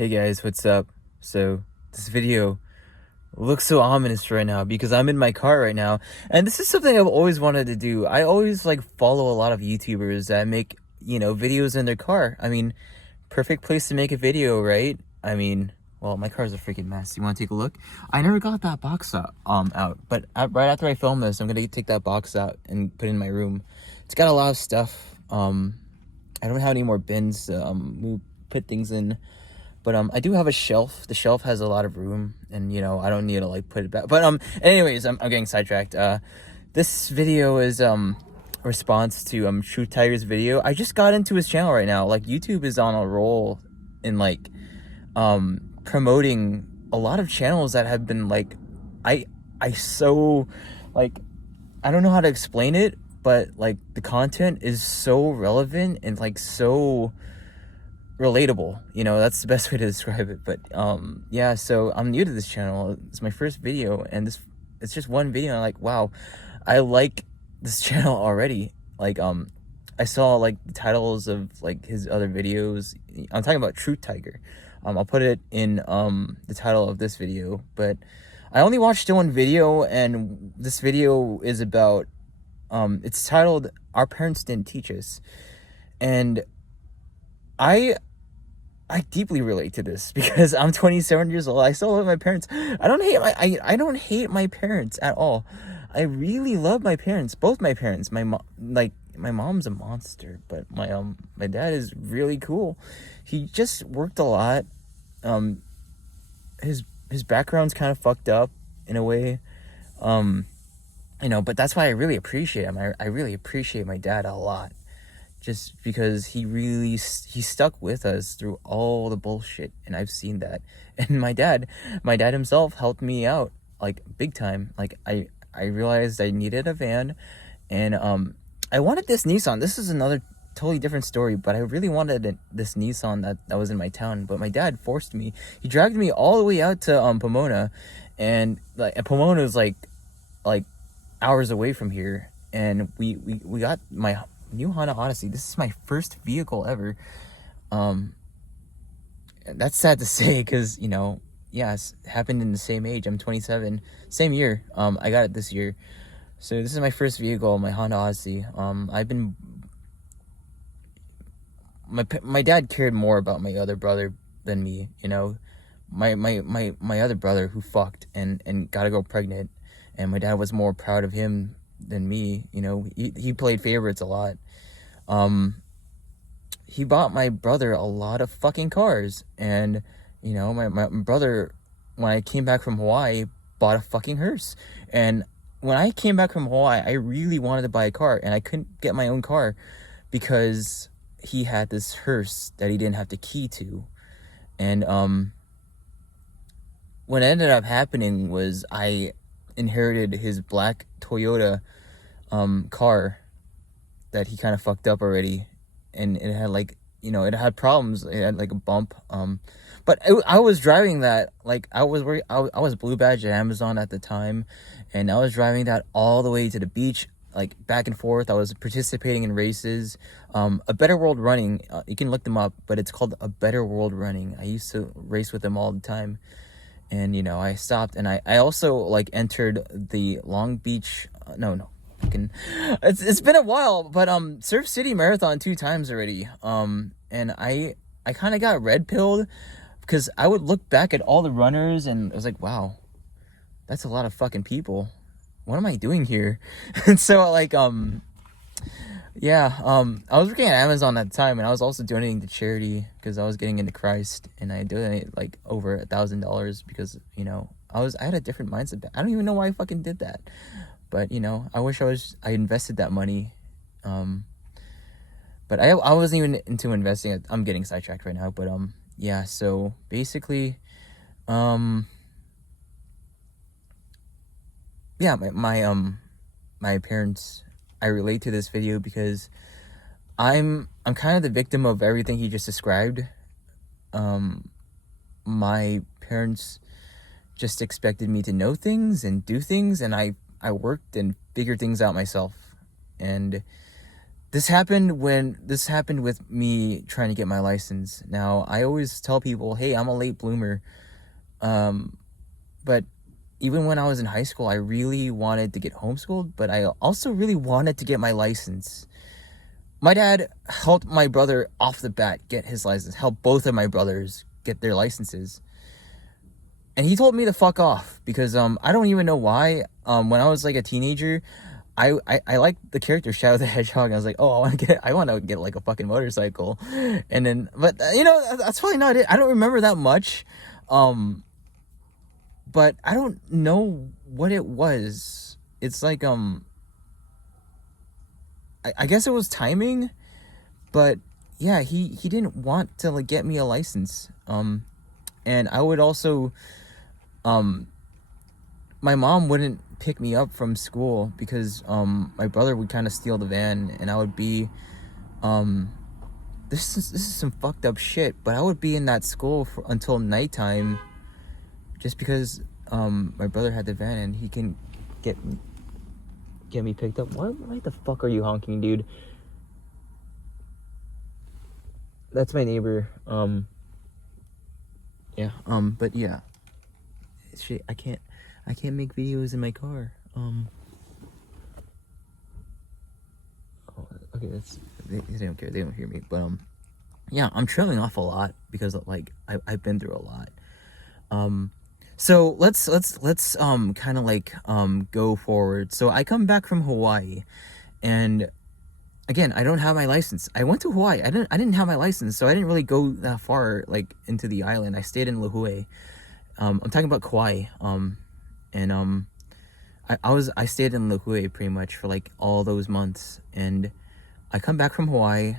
Hey guys, what's up? So, this video looks so ominous right now because I'm in my car right now, and this is something I've always wanted to do. I always like follow a lot of YouTubers that make, videos in their car. I mean, perfect place to make a video, right? I mean, well, my car's a freaking mess. You want to take a look? I never got that box out, but right after I film this, I'm gonna take that box out and put it in my room. It's got a lot of stuff. I don't have any more bins to put things in. But I do have a shelf. The shelf has a lot of room, and I don't need to like put it back. But anyways, I'm getting sidetracked. This video is response to True Tiger's video. I just got into his channel right now. Like, YouTube is on a roll in like promoting a lot of channels that have been like I so like I don't know how to explain it, but like the content is so relevant and like so relatable, that's the best way to describe it. But yeah, so I'm new to this channel. It's my first video, and it's just one video, and I'm like, wow, I like this channel already. Like I saw like the titles of like his other videos. I'm talking about True Tiger. I'll put it in the title of this video, but I only watched one video, and this video is about it's titled "Our Parents Didn't Teach Us," and I deeply relate to this because I'm 27 years old. I still love my parents. I don't hate my parents at all. I really love my parents, both my parents. My mom, like my mom's a monster, but my dad is really cool. He just worked a lot. His background's kind of fucked up in a way. But that's why I really appreciate him. I really appreciate my dad a lot. Just because he stuck with us through all the bullshit, and I've seen that. And my dad himself helped me out like big time. Like I realized I needed a van, and I wanted this Nissan. This is another totally different story, but I really wanted this Nissan that was in my town, but my dad forced me. He dragged me all the way out to Pomona, and Pomona is like hours away from here, and we got my new Honda Odyssey. This is my first vehicle ever. That's sad to say because it happened in the same age. I'm 27, same year. I got it this year, so this is my first vehicle, my Honda Odyssey. My dad cared more about my other brother than me. My other brother who fucked and got a girl pregnant, and my dad was more proud of him than me. He played favorites a lot. He bought my brother a lot of fucking cars, and my brother, when I came back from Hawaii, bought a fucking hearse. And when I came back from Hawaii, I really wanted to buy a car, and I couldn't get my own car because he had this hearse that he didn't have the key to. And what ended up happening was I inherited his black Toyota car that he kind of fucked up already, and it had it had problems. It had like a bump, but I was driving that, like I was blue badge at Amazon at the time, and I was driving that all the way to the beach, like back and forth. I was participating in races. A Better World Running, you can look them up, but it's called A Better World Running. I used to race with them all the time. And I stopped, and I also like entered the Long Beach it's been a while, but Surf City Marathon 2 times already. And I kind of got red pilled because I would look back at all the runners, and I was like, wow, that's a lot of fucking people. What am I doing here? And so like I was working at Amazon at the time, and I was also donating to charity because I was getting into Christ, and I donated like over $1,000 because I had a different mindset. I don't even know why I fucking did that, but I wish I invested that money. But I wasn't even into investing. I'm getting sidetracked right now, but yeah. So basically, yeah, my parents. I relate to this video because I'm kind of the victim of everything he just described. My parents just expected me to know things and do things, and I worked and figured things out myself. And this happened with me trying to get my license. Now, I always tell people, hey, I'm a late bloomer. But even when I was in high school, I really wanted to get homeschooled, but I also really wanted to get my license. My dad helped my brother off the bat get his license, helped both of my brothers get their licenses. And he told me to fuck off because I don't even know why. When I was like a teenager, I liked the character Shadow the Hedgehog. I was like, oh, I want to get like a fucking motorcycle. And then, but that's probably not it. I don't remember that much. But I don't know what it was. It's like I guess it was timing, but yeah, he didn't want to like get me a license. And I would also my mom wouldn't pick me up from school because my brother would kind of steal the van, and I would be this is some fucked up shit, but I would be in that school until nighttime just because my brother had the van and he can get me picked up. Why the fuck are you honking, dude? That's my neighbor. Yeah. But yeah. Shit, I can't make videos in my car. Oh, okay, they don't care. They don't hear me. But yeah, I'm trailing off a lot because like I've been through a lot. So let's kind of like go forward. So I come back from Hawaii, and again, I don't have my license. I went to Hawaii. I didn't have my license, so I didn't really go that far like into the island. I stayed in Lihue. I'm talking about Kauai. And I stayed in Lihue pretty much for like all those months, and I come back from Hawaii.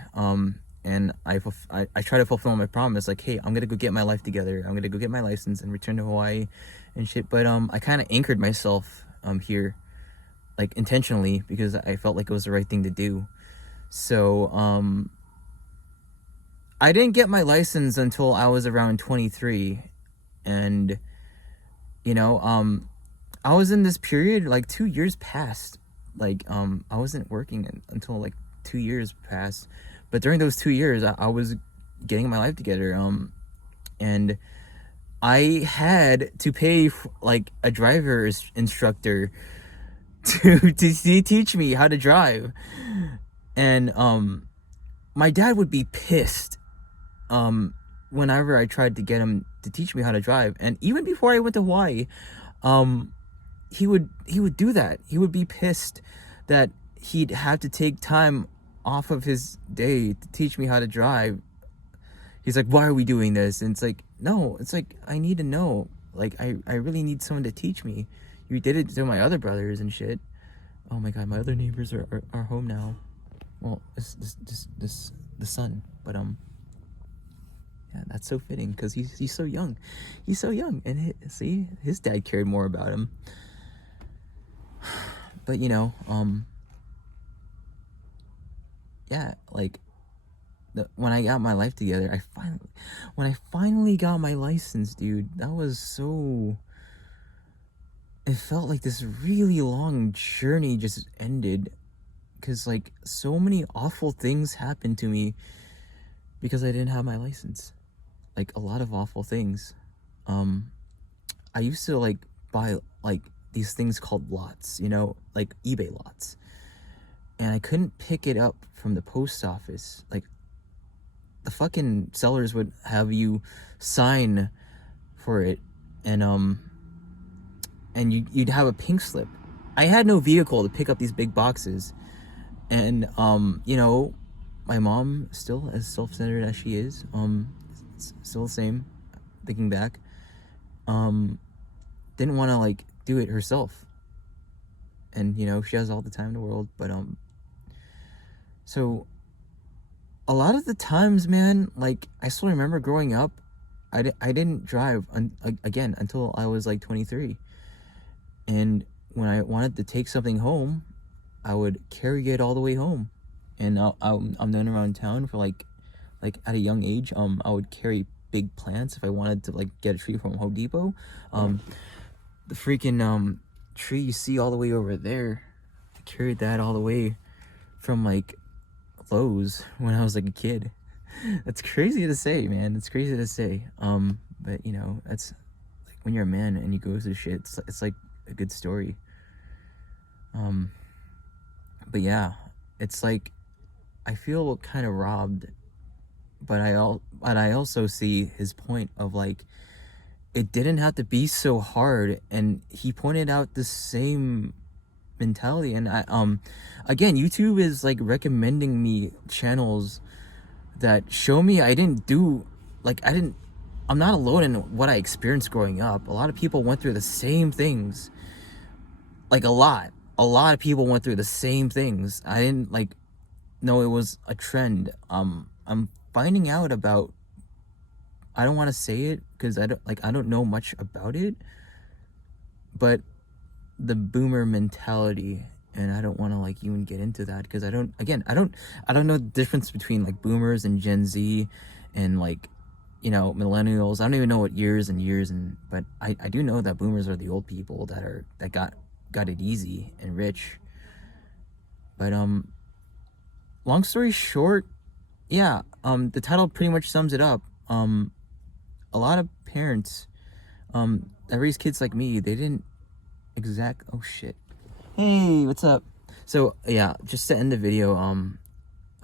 And I try to fulfill my promise, like, hey, I'm gonna go get my life together. I'm gonna go get my license and return to Hawaii and shit. But I kind of anchored myself here, like intentionally, because I felt like it was the right thing to do. So I didn't get my license until I was around 23, and I was in this period like 2 years passed. Like I wasn't working until like 2 years passed. But during those 2 years, I was getting my life together. And I had to pay like a driver's instructor to teach me how to drive. And my dad would be pissed whenever I tried to get him to teach me how to drive. And even before I went to Hawaii, he would do that. He would be pissed that he'd have to take time off of his day to teach me how to drive. He's like, why are we doing this? And it's like, no, it's like, I need to know. Like, I really need someone to teach me. You did it to my other brothers and shit. Oh my god, my other neighbors are home now. Well, this the son, but yeah, that's so fitting because he's so young. He's so young, and see, his dad cared more about him. But yeah, like when I got my life together, when I finally got my license, dude, that was so. It felt like this really long journey just ended, because like so many awful things happened to me because I didn't have my license. Like a lot of awful things. I used to like buy like these things called lots, like eBay lots. And I couldn't pick it up from the post office. Like the fucking sellers would have you sign for it, and you'd have a pink slip. I had no vehicle to pick up these big boxes. And my mom, still as self-centered as she is, still the same, thinking back, didn't want to like do it herself. And she has all the time in the world, but so a lot of the times, man, like I still remember growing up, I didn't drive again until I was like 23. And when I wanted to take something home, I would carry it all the way home. And I'm known around town for like at a young age, I would carry big plants if I wanted to like get a tree from Home Depot. The freaking tree you see all the way over there, I carried that all the way from like clothes when I was like a kid. That's crazy to say, man. It's crazy to say. But you know, that's like when you're a man and you go through shit. It's like a good story. But yeah, it's like I feel kind of robbed, but I also see his point of like it didn't have to be so hard, and he pointed out the same mentality. And again, YouTube is like recommending me channels that show me I'm not alone in what I experienced growing up. A lot of people went through the same things. Like a lot of people went through the same things. I didn't like know it was a trend. I'm finding out about, I don't want to say it because I don't know much about it, but the boomer mentality, and I don't want to like even get into that because I don't know the difference between like boomers and Gen Z and like, you know, millennials. I don't even know what years, but I do know that boomers are the old people that got it easy and rich. But long story short, yeah, the title pretty much sums it up. A lot of parents that raise kids like me, they didn't oh shit. Hey, what's up? So yeah, just to end the video,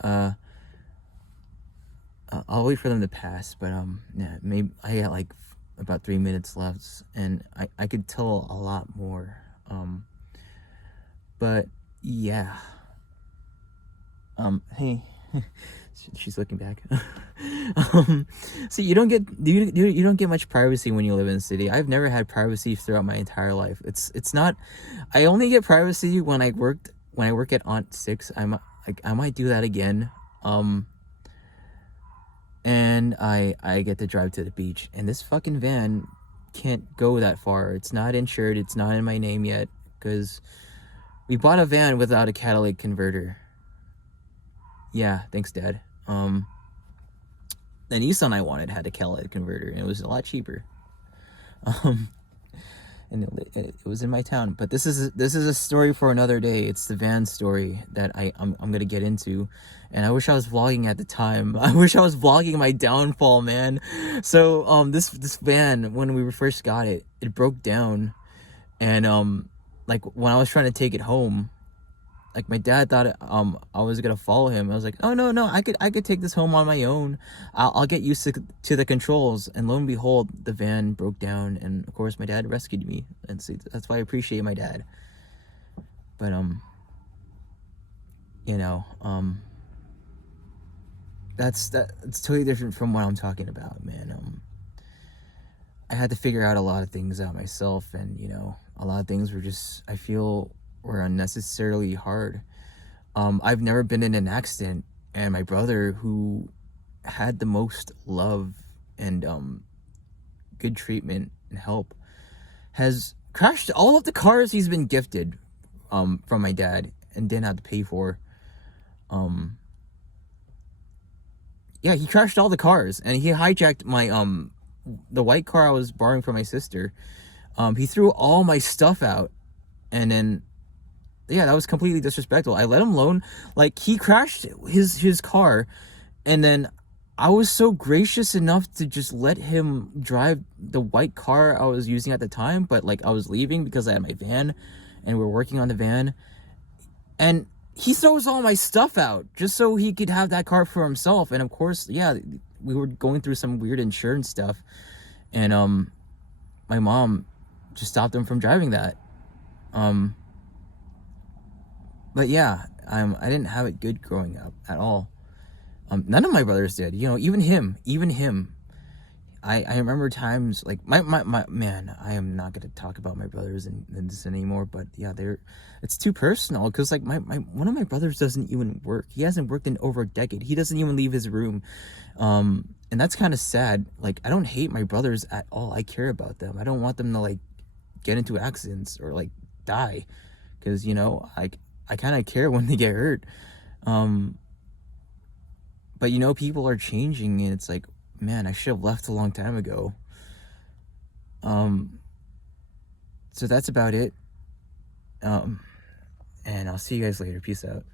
I'll wait for them to pass, but yeah, maybe I got like about 3 minutes left, and I could tell a lot more. But yeah. Hey. She's looking back. See, you don't get much privacy when you live in the city. I've never had privacy throughout my entire life. It's not. I only get privacy when I work at Aunt 6. I might do that again. And I get to drive to the beach, and this fucking van can't go that far. It's not insured. It's not in my name yet because we bought a van without a catalytic converter. Yeah, thanks, Dad. The Nissan I wanted had a catalytic converter, and it was a lot cheaper. And it was in my town. But this is a story for another day. It's the van story that I'm gonna get into, and I wish I was vlogging at the time. I wish I was vlogging my downfall, man. So this van, when we first got it, it broke down, and like when I was trying to take it home, like my dad thought I was gonna follow him. I was like, oh no, I could take this home on my own. I'll get used to the controls. And lo and behold, the van broke down, and of course my dad rescued me. And so that's why I appreciate my dad. But you know, it's totally different from what I'm talking about, man. I had to figure out a lot of things out myself, and you know, a lot of things were just, I feel, were unnecessarily hard. I've never been in an accident, and my brother, who had the most love and good treatment and help, has crashed all of the cars he's been gifted from my dad and didn't have to pay for. Yeah, he crashed all the cars, and he hijacked my the white car I was borrowing from my sister. He threw all my stuff out, and then yeah, that was completely disrespectful. I let him alone. Like, he crashed his car, and then I was so gracious enough to just let him drive the white car I was using at the time, but like I was leaving because I had my van and we were working on the van, and he throws all my stuff out just so he could have that car for himself. And of course, yeah, we were going through some weird insurance stuff, and my mom just stopped him from driving that. But yeah, I didn't have it good growing up at all. None of my brothers did. You know, even him. I remember times like my man. I am not gonna talk about my brothers and this anymore. But yeah, it's too personal because like my one of my brothers doesn't even work. He hasn't worked in over a decade. He doesn't even leave his room, and that's kind of sad. Like, I don't hate my brothers at all. I care about them. I don't want them to like get into accidents or like die, because you know I kind of care when they get hurt. But you know, people are changing, and it's like, man, I should have left a long time ago. So that's about it. And I'll see you guys later. Peace out.